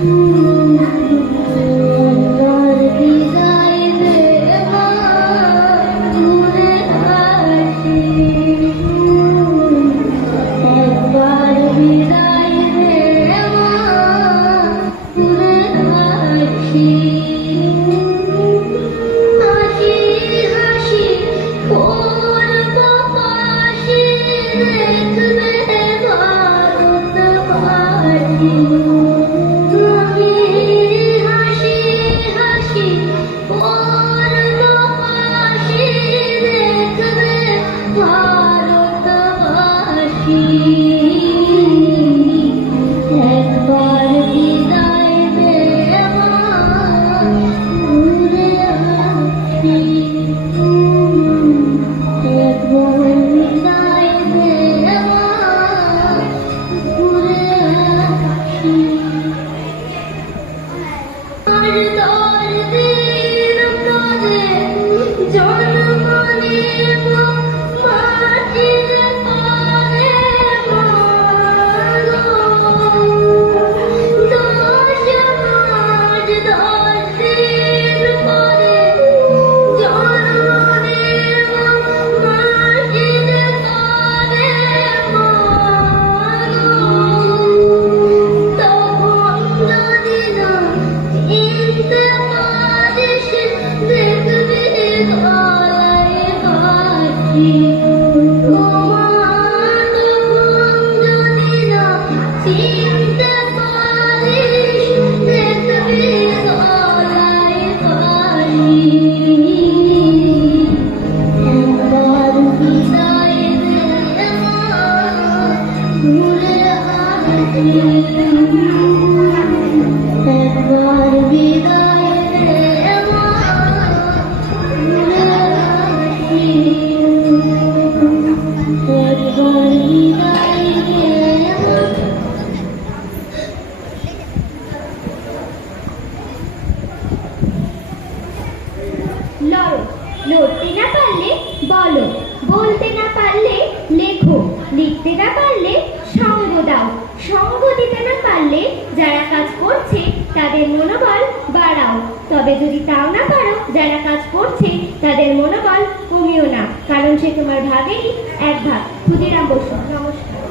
Thank you. Amém. তাদের মনোবল বাড়াও তবে যদি তাও না পারো যারা কাজ করছে তাদের মনোবল কমিও না কারণ সে তোমার ভাবেই এক ভাগ ক্ষুদিরাম বসু নমস্কার